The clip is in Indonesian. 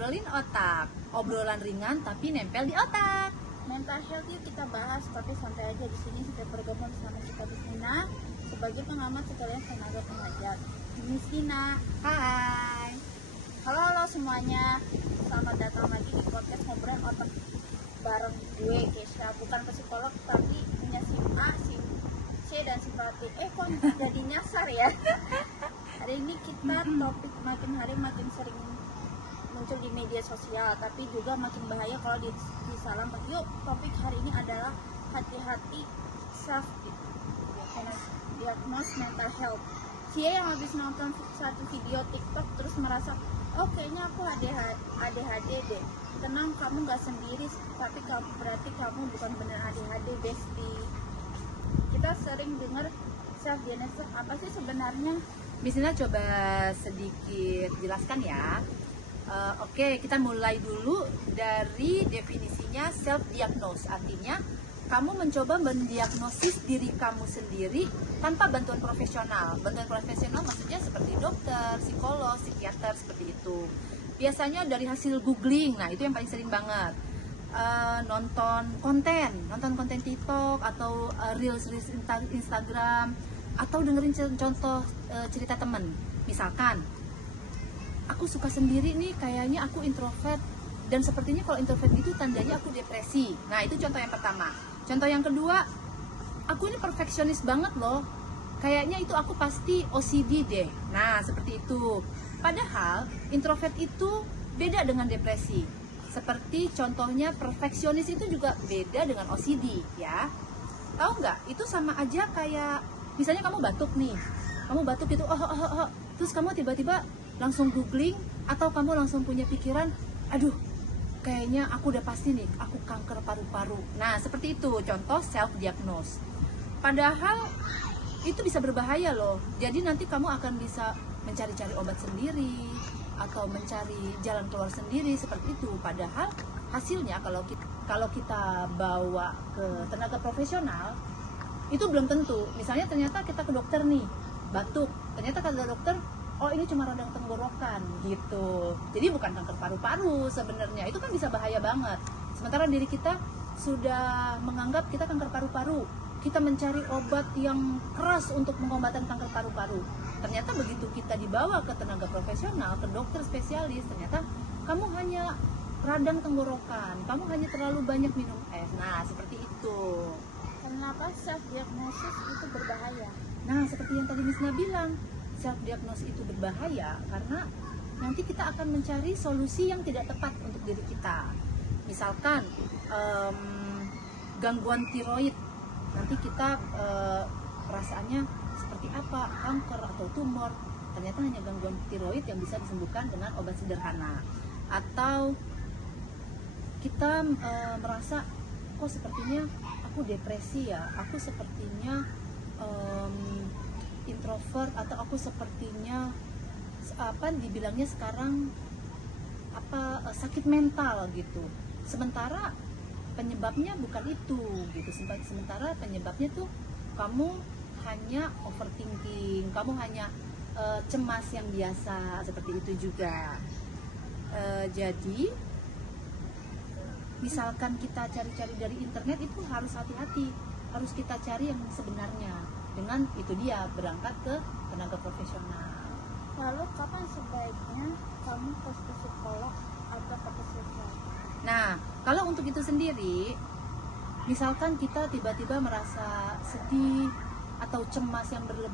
ngobrolin otak, obrolan ringan tapi nempel di otak. Mental health yuk kita bahas, tapi santai aja. Di sini sudah bergabung sama kita Tina sebagai pengamat sekalian tenaga pengajar. Miss Tina. Hai. Halo semuanya. Selamat datang lagi di podcast ngobrolin otak bareng gue Kesha. Bukan psikolog tapi punya si A, si C dan si Prati. Kok jadi nyasar ya? Hari ini kita topik makin hari makin sering muncul di media sosial, tapi juga makin bahaya kalau disalahkan. Yuk, topik hari ini adalah hati-hati self diagnose mental health. Cia yang habis nonton satu video TikTok terus merasa, oh kayaknya aku ADHD deh. Tenang, kamu gak sendiri, tapi berarti kamu bukan benar ADHD, bestie. Kita sering dengar self diagnosis, apa sih sebenarnya? Bisnya coba sedikit jelaskan ya. Oke, kita mulai dulu dari definisinya self-diagnose. Artinya, kamu mencoba mendiagnosis diri kamu sendiri tanpa bantuan profesional. Bantuan profesional maksudnya seperti dokter, psikolog, psikiater, seperti itu. Biasanya dari hasil googling, nah itu yang paling sering banget. Nonton konten TikTok atau reels Instagram, atau dengerin contoh cerita temen. Misalkan, aku suka sendiri nih, kayaknya aku introvert, dan sepertinya kalau introvert itu tandanya aku depresi. Nah, itu contoh yang pertama. Contoh yang kedua, aku ini perfeksionis banget loh, kayaknya itu aku pasti OCD deh. Nah, seperti itu. Padahal introvert itu beda dengan depresi. Seperti contohnya perfeksionis itu juga beda dengan OCD ya. Tahu nggak? Itu sama aja kayak misalnya kamu batuk nih, kamu batuk itu terus kamu tiba-tiba langsung googling, atau kamu langsung punya pikiran, aduh kayaknya aku udah pasti nih aku kanker paru-paru. Nah, seperti itu contoh self diagnose. Padahal itu bisa berbahaya loh. Jadi nanti kamu akan bisa mencari-cari obat sendiri atau mencari jalan keluar sendiri seperti itu. Padahal hasilnya kalau kita bawa ke tenaga profesional itu belum tentu. Misalnya ternyata kita ke dokter nih, batuk, ternyata kata dokter, oh ini cuma radang tenggorokan gitu. Jadi bukan kanker paru-paru sebenarnya. Itu kan bisa bahaya banget. Sementara diri kita sudah menganggap kita kanker paru-paru. Kita mencari obat yang keras untuk pengobatan kanker paru-paru. Ternyata begitu kita dibawa ke tenaga profesional, ke dokter spesialis, ternyata kamu hanya radang tenggorokan, kamu hanya terlalu banyak minum es. Nah, seperti itu. Kenapa self diagnosis itu berbahaya? Nah, seperti yang tadi Misna bilang, self-diagnosis itu berbahaya karena nanti kita akan mencari solusi yang tidak tepat untuk diri kita. Misalkan gangguan tiroid, nanti kita perasaannya seperti apa, kanker atau tumor, ternyata hanya gangguan tiroid yang bisa disembuhkan dengan obat sederhana. Atau kita merasa, kok sepertinya aku depresi ya, aku sepertinya introvert, atau aku sepertinya dibilangnya sekarang sakit mental gitu. Sementara penyebabnya bukan itu gitu. Sementara penyebabnya tuh kamu hanya overthinking, kamu hanya cemas yang biasa, seperti itu juga. Jadi misalkan kita cari-cari dari internet, itu harus hati-hati, harus kita cari yang sebenarnya. Dengan itu dia berangkat ke tenaga profesional. Lalu kapan sebaiknya kamu ke psikolog atau ke psikiater? Nah, kalau untuk itu sendiri, misalkan kita tiba-tiba merasa sedih atau cemas yang berlebihan,